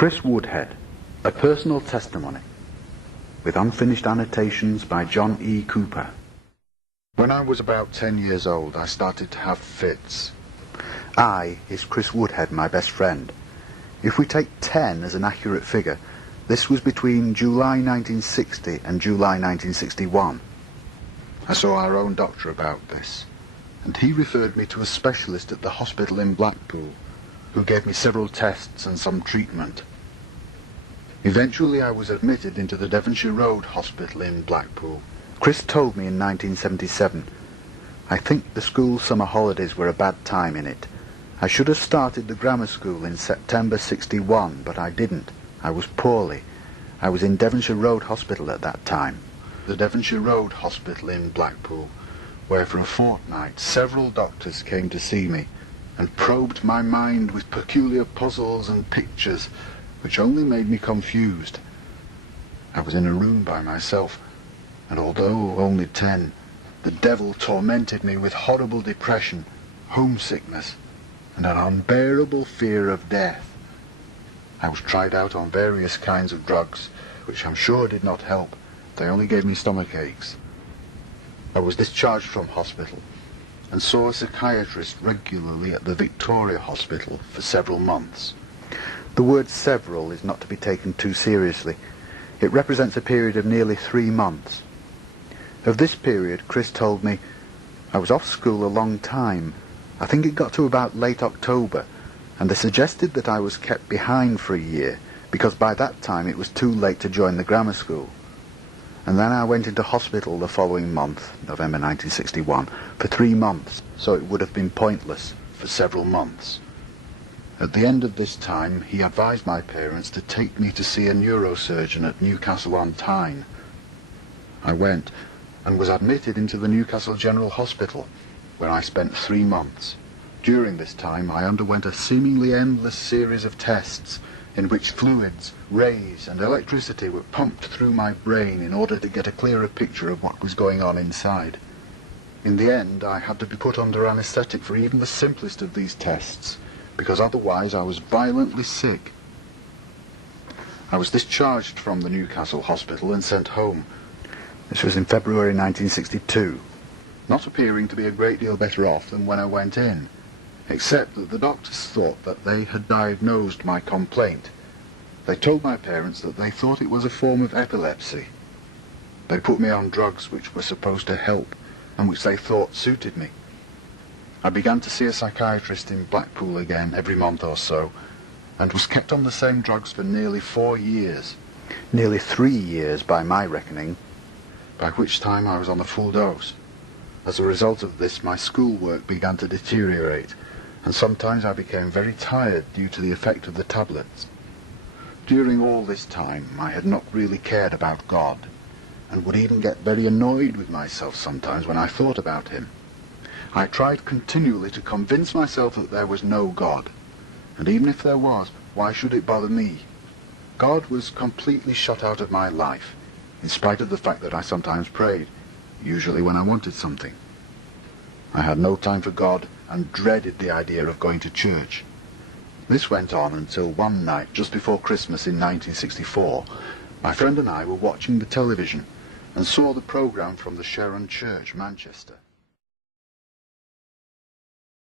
Chris Woodhead, a personal testimony, with unfinished annotations by John E. Cooper. When I was about 10 years old, I started to have fits. I is Chris Woodhead, my best friend. If we take 10 as an accurate figure, this was between July 1960 and July 1961. I saw our own doctor about this, and he referred me to a specialist at the hospital in Blackpool, who gave me several tests and some treatment. Eventually I was admitted into the Devonshire Road Hospital in Blackpool. Chris told me in 1977, I think the school summer holidays were a bad time in it. I should have started the grammar school in September 61, but I didn't. I was poorly. I was in Devonshire Road Hospital at that time. The Devonshire Road Hospital in Blackpool, where for a fortnight several doctors came to see me and probed my mind with peculiar puzzles and pictures which only made me confused. I was in a room by myself, and although only 10, the devil tormented me with horrible depression, homesickness, and an unbearable fear of death. I was tried out on various kinds of drugs, which I'm sure did not help. They only gave me stomach aches. I was discharged from hospital and saw a psychiatrist regularly at the Victoria Hospital for several months. The word several is not to be taken too seriously. It represents a period of nearly 3 months. Of this period, Chris told me, I was off school a long time. I think it got to about late October, and they suggested that I was kept behind for a year, because by that time it was too late to join the grammar school. And then I went into hospital the following month, November 1961, for 3 months, so it would have been pointless for several months. At the end of this time, he advised my parents to take me to see a neurosurgeon at Newcastle-on-Tyne. I went and was admitted into the Newcastle General Hospital, where I spent 3 months. During this time, I underwent a seemingly endless series of tests in which fluids, rays, and electricity were pumped through my brain in order to get a clearer picture of what was going on inside. In the end, I had to be put under anaesthetic for even the simplest of these tests, because otherwise I was violently sick. I was discharged from the Newcastle Hospital and sent home. This was in February 1962. Not appearing to be a great deal better off than when I went in, except that the doctors thought that they had diagnosed my complaint. They told my parents that they thought it was a form of epilepsy. They put me on drugs which were supposed to help and which they thought suited me. I began to see a psychiatrist in Blackpool again every month or so, and was kept on the same drugs for nearly 4 years. Nearly 3 years by my reckoning. By which time I was on the full dose. As a result of this, my schoolwork began to deteriorate, and sometimes I became very tired due to the effect of the tablets. During all this time, I had not really cared about God, and would even get very annoyed with myself sometimes when I thought about him. I tried continually to convince myself that there was no God, and even if there was, why should it bother me? God was completely shut out of my life, in spite of the fact that I sometimes prayed, usually when I wanted something. I had no time for God and dreaded the idea of going to church. This went on until one night, just before Christmas in 1964, my friend and I were watching the television and saw the programme from the Sharon Church, Manchester.